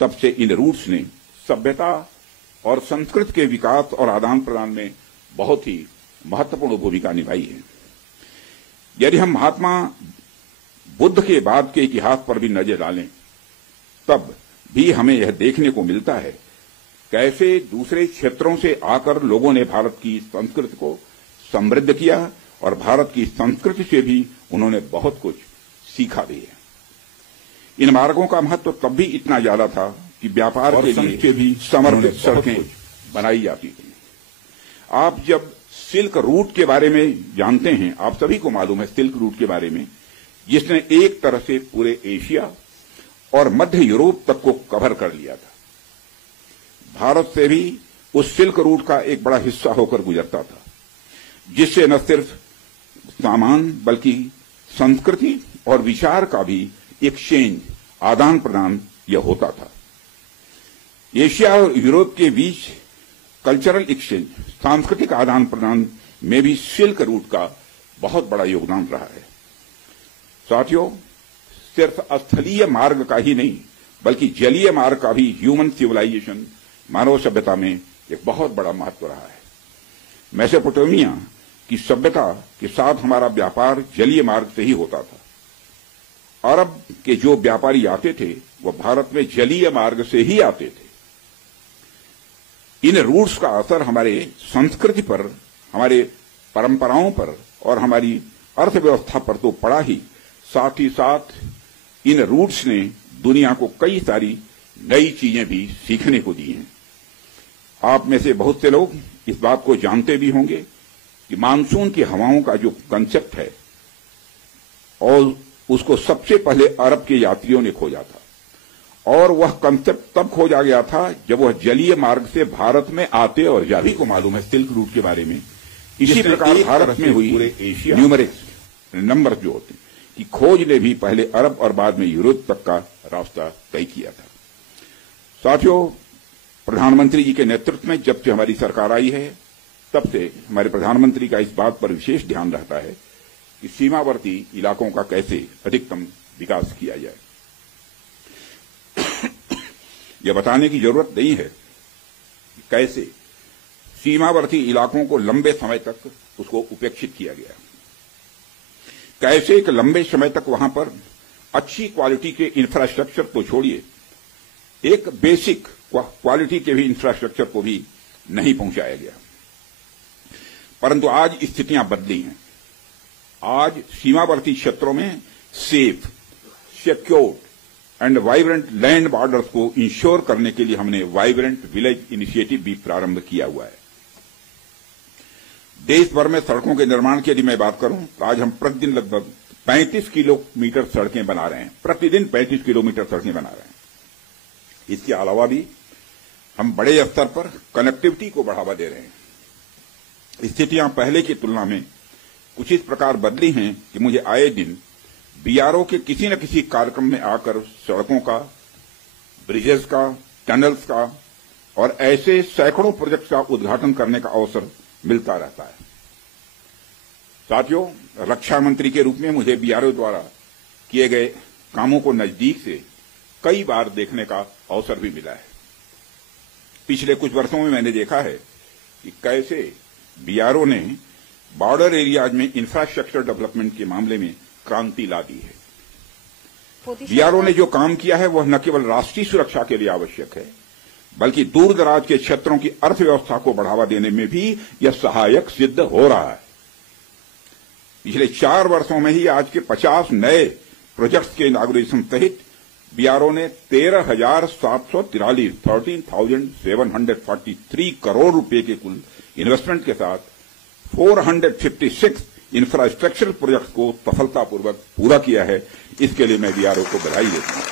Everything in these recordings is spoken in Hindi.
तब से इन रूट्स ने सभ्यता और संस्कृति के विकास और आदान प्रदान में बहुत ही महत्वपूर्ण भूमिका निभाई है। यदि हम महात्मा बुद्ध के बाद के इतिहास पर भी नजर डालें, तब भी हमें यह देखने को मिलता है कैसे दूसरे क्षेत्रों से आकर लोगों ने भारत की संस्कृति को समृद्ध किया और भारत की संस्कृति से भी उन्होंने बहुत कुछ सीखा भी है। इन मार्गों का महत्व तब भी इतना ज्यादा था कि व्यापार के लिए भी समर्पित सड़कें बनाई जाती थी। आप जब सिल्क रूट के बारे में जानते हैं, आप सभी को मालूम है सिल्क रूट के बारे में, जिसने एक तरह से पूरे एशिया और मध्य यूरोप तक को कवर कर लिया था। भारत से भी उस सिल्क रूट का एक बड़ा हिस्सा होकर गुजरता था, जिससे न सिर्फ सामान बल्कि संस्कृति और विचार का भी एक्सचेंज, आदान प्रदान यह होता था। एशिया और यूरोप के बीच कल्चरल एक्सचेंज, सांस्कृतिक आदान प्रदान में भी सिल्क रूट का बहुत बड़ा योगदान रहा है। साथियों, सिर्फ स्थलीय मार्ग का ही नहीं बल्कि जलीय मार्ग का भी ह्यूमन सिविलाइजेशन, मानव सभ्यता में एक बहुत बड़ा महत्व रहा है। मेसोपोटामिया की सभ्यता के साथ हमारा व्यापार जलीय मार्ग से ही होता था। अरब के जो व्यापारी आते थे वह भारत में जलीय मार्ग से ही आते थे। इन रूट्स का असर हमारे संस्कृति पर, हमारे परंपराओं पर और हमारी अर्थव्यवस्था पर तो पड़ा ही, साथ ही साथ इन रूट्स ने दुनिया को कई सारी नई चीजें भी सीखने को दी हैं। आप में से बहुत से लोग इस बात को जानते भी होंगे कि मानसून की हवाओं का जो कंसेप्ट है और उसको सबसे पहले अरब के यात्रियों ने खोजा था, और वह कंसेप्ट तब खोजा गया था जब वह जलीय मार्ग से भारत में आते, और सभी को मालूम है सिल्क रूट के बारे में। इसी प्रकार भारत में हुई पूरे एशिया न्यूमेरिक्स नंबर जो होते की खोज ने भी पहले अरब और बाद में यूरोप तक का रास्ता तय किया था। साथियों, प्रधानमंत्री जी के नेतृत्व में जब से हमारी सरकार आई है, तब से हमारे प्रधानमंत्री का इस बात पर विशेष ध्यान रहता है कि सीमावर्ती इलाकों का कैसे अधिकतम विकास किया जाए। यह बताने की जरूरत नहीं है कि कैसे सीमावर्ती इलाकों को लंबे समय तक उसको उपेक्षित किया गया, कैसे एक लंबे समय तक वहां पर अच्छी क्वालिटी के इंफ्रास्ट्रक्चर को छोड़िए, एक बेसिक क्वालिटी के भी इंफ्रास्ट्रक्चर को भी नहीं पहुंचाया गया। परंतु आज स्थितियां बदली हैं। आज सीमावर्ती क्षेत्रों में safe, secured and vibrant land borders को इंश्योर करने के लिए हमने वाइब्रेंट विलेज इनिशिएटिव भी प्रारंभ किया हुआ है। देश भर में सड़कों के निर्माण की यदि मैं बात करूं तो आज हम प्रतिदिन लगभग 35 किलोमीटर सड़कें बना रहे हैं, प्रतिदिन 35 किलोमीटर सड़कें बना रहे हैं। इसके अलावा भी हम बड़े स्तर पर कनेक्टिविटी को बढ़ावा दे रहे हैं। स्थितियां पहले की तुलना में कुछ इस प्रकार बदली हैं कि मुझे आए दिन बीआरओ के किसी न किसी कार्यक्रम में आकर सड़कों का, ब्रिजेस का, टनल्स का और ऐसे सैकड़ों प्रोजेक्ट का उद्घाटन करने का अवसर मिलता रहता है। साथियों, रक्षा मंत्री के रूप में मुझे बीआरओ द्वारा किए गए कामों को नजदीक से कई बार देखने का अवसर भी मिला है। पिछले कुछ वर्षों में मैंने देखा है कि कैसे बीआरओ ने बॉर्डर एरियाज में इंफ्रास्ट्रक्चर डेवलपमेंट के मामले में क्रांति ला दी है। बीआरओ ने जो काम किया है वह न केवल राष्ट्रीय सुरक्षा के लिए आवश्यक है, बल्कि दूर दराज के क्षेत्रों की अर्थव्यवस्था को बढ़ावा देने में भी यह सहायक सिद्ध हो रहा है। पिछले 4 वर्षों में ही आज के 50 नए प्रोजेक्ट्स के इनॉग्रेशन सहित बीआरओ ने 13,743 करोड़ रुपए के कुल इन्वेस्टमेंट के साथ 456 इंफ्रास्ट्रक्चर प्रोजेक्ट्स को सफलतापूर्वक पूरा किया है। इसके लिए मैं बीआरओ को बधाई देता हूं।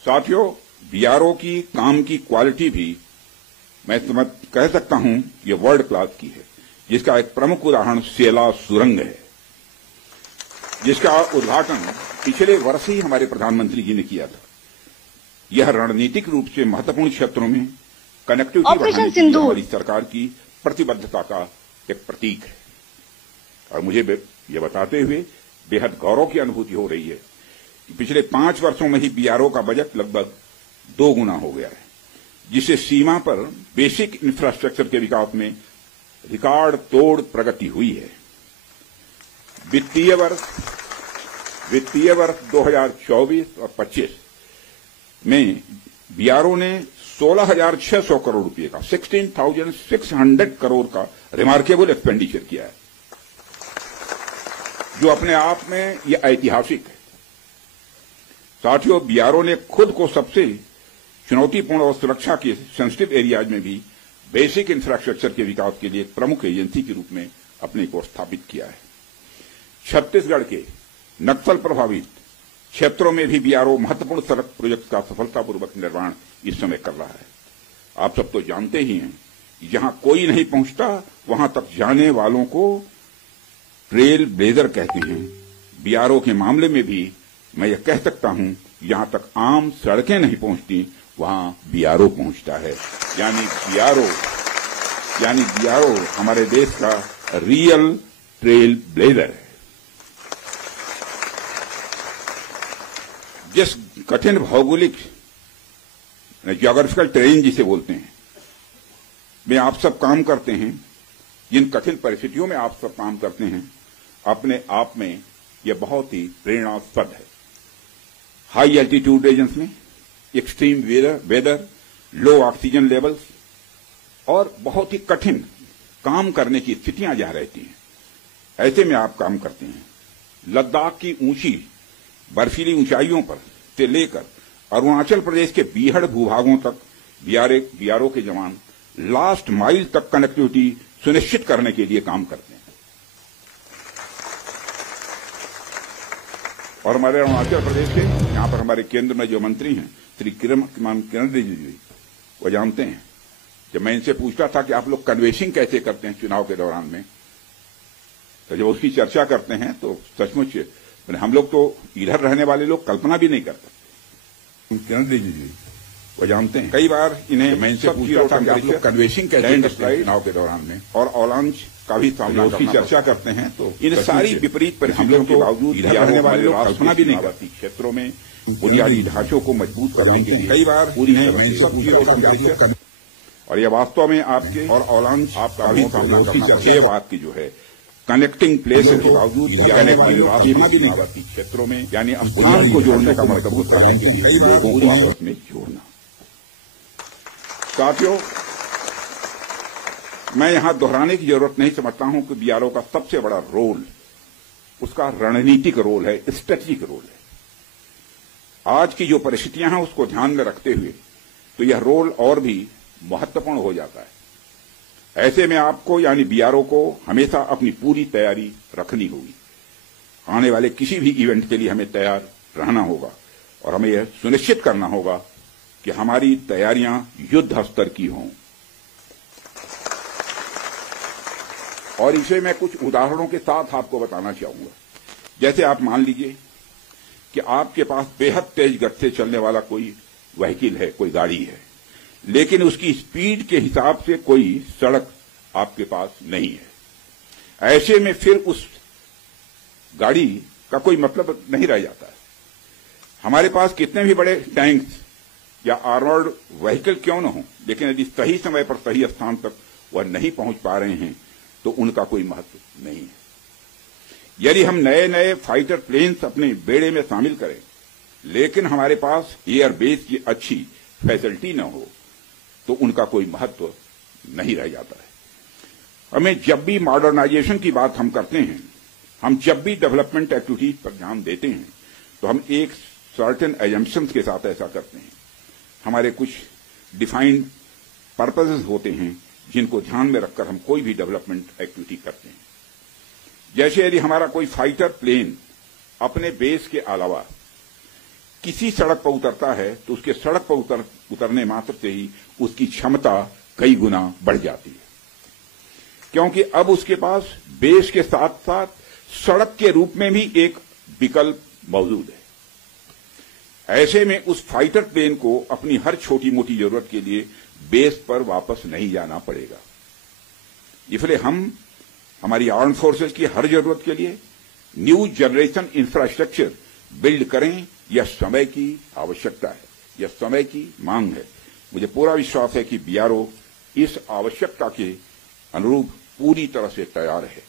साथियों, बीआरओ की काम की क्वालिटी भी मैं कह सकता हूं ये वर्ल्ड क्लास की है, जिसका एक प्रमुख उदाहरण सेला सुरंग है, जिसका उद्घाटन पिछले वर्ष ही हमारे प्रधानमंत्री जी ने किया था। यह रणनीतिक रूप से महत्वपूर्ण क्षेत्रों में कनेक्टिविटी बढ़ाने की हमारी सरकार की प्रतिबद्धता का एक प्रतीक है। और मुझे यह बताते हुए बेहद गौरव की अनुभूति हो रही है कि पिछले 5 वर्षों में ही बीआरओ का बजट लगभग 2 गुना हो गया है, जिससे सीमा पर बेसिक इंफ्रास्ट्रक्चर के विकास में रिकॉर्ड तोड़ प्रगति हुई है। वित्तीय वर्ष 2024 और 25 में बीआरओ ने 16,600 करोड़ रुपए का 16,600 करोड़ का रिमार्केबल एक्सपेंडिचर किया है, जो अपने आप में यह ऐतिहासिक है। साथियों, बीआरओ ने खुद को सबसे चुनौतीपूर्ण और सुरक्षा के सेंसिटिव एरियाज में भी बेसिक इंफ्रास्ट्रक्चर के विकास के लिए एक प्रमुख एजेंसी के रूप में अपने को स्थापित किया है। छत्तीसगढ़ के नक्सल प्रभावित क्षेत्रों में भी बीआरओ महत्वपूर्ण सड़क प्रोजेक्ट का सफलतापूर्वक निर्माण इस समय कर रहा है। आप सब तो जानते ही हैं, जहां कोई नहीं पहुंचता वहां तक जाने वालों को ट्रेल ब्लेजर कहते हैं। बीआरओ के मामले में भी मैं यह कह सकता हूं, जहां तक आम सड़कें नहीं पहुंचती वहां बीआरओ पहुंचता है। यानी बीआरओ हमारे देश का रियल ट्रेल ब्लेजर है। जिस कठिन भौगोलिक ज्योग्राफिकल टेरेन जिसे बोलते हैं में आप सब काम करते हैं, जिन कठिन परिस्थितियों में आप सब काम करते हैं, अपने आप में यह बहुत ही प्रेरणास्पद है। हाई एल्टीट्यूड रीजन्स में एक्सट्रीम वेदर, लो ऑक्सीजन लेवल्स और बहुत ही कठिन काम करने की स्थितियां जहां रहती हैं, ऐसे में आप काम करते हैं। लद्दाख की ऊंची बर्फीली ऊंचाइयों पर से लेकर अरुणाचल प्रदेश के बीहड़ भूभागों तक बीआरओ के जवान लास्ट माइल तक कनेक्टिविटी सुनिश्चित करने के लिए काम करते हैं। और हमारे अरुणाचल प्रदेश के यहां पर हमारे केंद्र में जो मंत्री हैं श्री किरण रिजिजू जी, वो जानते हैं। जब मैं इनसे पूछता था कि आप लोग कन्वेंसिंग कैसे करते हैं चुनाव के दौरान में, तो जब उसकी चर्चा करते हैं तो सचमुच हम लोग तो इधर रहने वाले लोग कल्पना भी नहीं करते। किरण रिजिजू जी वो जानते हैं। कई बार इन्हें मैं इनसे पूछता था कि आप लोग कन्वेंसिंग कैसे करते हैं चुनाव के दौरान में, और अवलांच का भी सामना उसकी चर्चा करते हैं। तो इन सारी विपरीत परिस्थितियों के बावजूद इधर रहने वाले लोग कल्पना भी नहीं करते। क्षेत्रों में बुनियादी ढांचों को मजबूत करने के लिए कई बार इन्हें, और यह वास्तव में आपके और अवलांच आपका भी सामना करना चाहिए। बात की जो है कनेक्टिंग प्लेस के बावजूद कनेक्टिंग क्षेत्रों में, यानी स्थान को जोड़ने का मतलब होता है कि लोगों को आपस में जोड़ना। साथियों, मैं यहां दोहराने की जरूरत नहीं समझता हूं कि बीआरओ का सबसे बड़ा रोल उसका रणनीतिक रोल है, स्ट्रेटेजिक रोल है। आज की जो परिस्थितियां हैं उसको ध्यान में रखते हुए तो यह रोल और भी महत्वपूर्ण हो जाता है। ऐसे में आपको यानी बीआरओ को हमेशा अपनी पूरी तैयारी रखनी होगी। आने वाले किसी भी इवेंट के लिए हमें तैयार रहना होगा और हमें यह सुनिश्चित करना होगा कि हमारी तैयारियां युद्ध स्तर की हों। और इसे मैं कुछ उदाहरणों के साथ आपको बताना चाहूंगा। जैसे आप मान लीजिए कि आपके पास बेहद तेज गति से चलने वाला कोई व्हीकल है, कोई गाड़ी है, लेकिन उसकी स्पीड के हिसाब से कोई सड़क आपके पास नहीं है। ऐसे में फिर उस गाड़ी का कोई मतलब नहीं रह जाता है। हमारे पास कितने भी बड़े टैंक्स या आर्मर्ड व्हीकल क्यों न हो, लेकिन यदि सही समय पर सही स्थान तक वह नहीं पहुंच पा रहे हैं तो उनका कोई महत्व नहीं है। यदि हम नए नए फाइटर प्लेन्स अपने बेड़े में शामिल करें, लेकिन हमारे पास एयरबेस की अच्छी फैसिलिटी न हो, तो उनका कोई महत्व नहीं रह जाता है। हमें जब भी मॉडर्नाइजेशन की बात हम करते हैं, हम जब भी डेवलपमेंट एक्टिविटीज पर ध्यान देते हैं, तो हम एक सर्टेन एजम्पशंस के साथ ऐसा करते हैं। हमारे कुछ डिफाइंड पर्पसेस होते हैं जिनको ध्यान में रखकर हम कोई भी डेवलपमेंट एक्टिविटी करते हैं। जैसे यदि हमारा कोई फाइटर प्लेन अपने बेस के अलावा किसी सड़क पर उतरता है, तो उसके सड़क पर उतरने मात्र से ही उसकी क्षमता कई गुना बढ़ जाती है, क्योंकि अब उसके पास बेस के साथ साथ सड़क के रूप में भी एक विकल्प मौजूद है। ऐसे में उस फाइटर प्लेन को अपनी हर छोटी मोटी जरूरत के लिए बेस पर वापस नहीं जाना पड़ेगा। इसलिए हम हमारी आर्म फोर्सेस की हर जरूरत के लिए न्यू जनरेशन इंफ्रास्ट्रक्चर बिल्ड करें, यह समय की आवश्यकता है, यह समय की मांग है। मुझे पूरा विश्वास है कि बीआरओ इस आवश्यकता के अनुरूप पूरी तरह से तैयार है।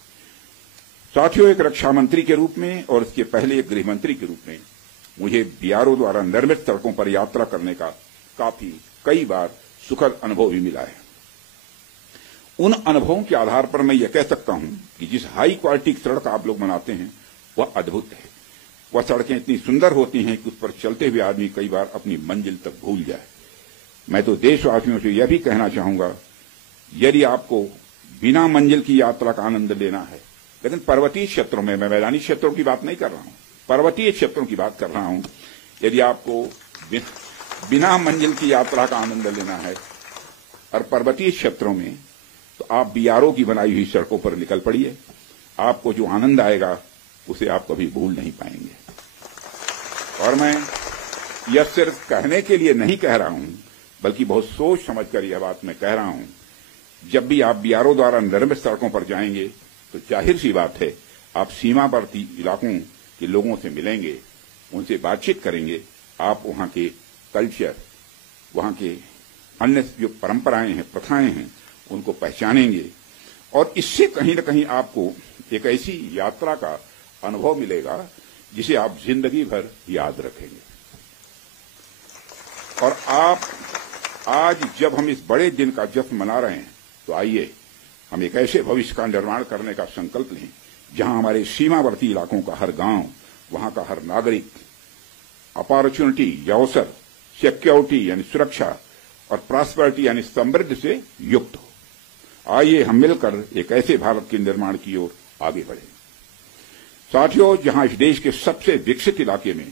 साथियों, एक रक्षा मंत्री के रूप में और इसके पहले एक गृह मंत्री के रूप में मुझे बीआरओ द्वारा निर्मित सड़कों पर यात्रा करने का कई बार सुखद अनुभव भी मिला है। उन अनुभवों के आधार पर मैं यह कह सकता हूं कि जिस हाई क्वालिटी की सड़क आप लोग बनाते हैं वह अद्भुत है। वह सड़कें इतनी सुंदर होती हैं कि उस पर चलते हुए आदमी कई बार अपनी मंजिल तक भूल जाए। मैं तो देशवासियों से यह भी कहना चाहूंगा, यदि आपको बिना मंजिल की यात्रा का आनंद लेना है, लेकिन पर्वतीय क्षेत्रों में, मैं मैदानी क्षेत्रों की बात नहीं कर रहा हूं, पर्वतीय क्षेत्रों की बात कर रहा हूं, यदि आपको बिना मंजिल की यात्रा का आनंद लेना है और पर्वतीय क्षेत्रों में, तो आप बीआरओ की बनाई हुई सड़कों पर निकल पड़िए। आपको जो आनंद आएगा उसे आप कभी भूल नहीं पाएंगे। और मैं यह सिर्फ कहने के लिए नहीं कह रहा हूं, बल्कि बहुत सोच समझकर यह बात मैं कह रहा हूं। जब भी आप बीआरओ द्वारा निर्मित सड़कों पर जाएंगे तो जाहिर सी बात है आप सीमावर्ती इलाकों के लोगों से मिलेंगे, उनसे बातचीत करेंगे, आप वहां के कल्चर, वहां के अन्य जो परंपराएं हैं, प्रथाएं हैं, उनको पहचानेंगे और इससे कहीं न कहीं आपको एक ऐसी यात्रा का अनुभव मिलेगा जिसे आप जिंदगी भर याद रखेंगे। और आप आज जब हम इस बड़े दिन का जश्न मना रहे हैं, तो आइए हम एक ऐसे भविष्य का निर्माण करने का संकल्प लें जहां हमारे सीमावर्ती इलाकों का हर गांव, वहां का हर नागरिक अपॉर्चुनिटी या अवसर, सिक्योरिटी यानी सुरक्षा और प्रॉस्पेरिटी यानी समृद्धि से युक्त हो। आइए हम मिलकर एक ऐसे भारत के निर्माण की ओर आगे बढ़ें। साथियों, जहां इस देश के सबसे विकसित इलाके में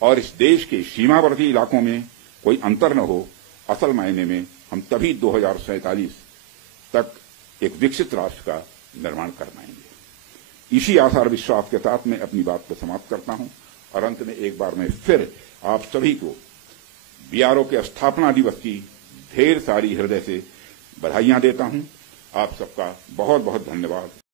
और इस देश के सीमावर्ती इलाकों में कोई अंतर न हो, असल मायने में हम तभी 2047 तक एक विकसित राष्ट्र का निर्माण कर पाएंगे। इसी आशा और विश्वास के साथ मैं अपनी बात को समाप्त करता हूं और अंत में एक बार मैं फिर आप सभी को बीआरओ के स्थापना दिवस की ढेर सारी हृदय से बधाइयां देता हूं। आप सबका बहुत बहुत धन्यवाद।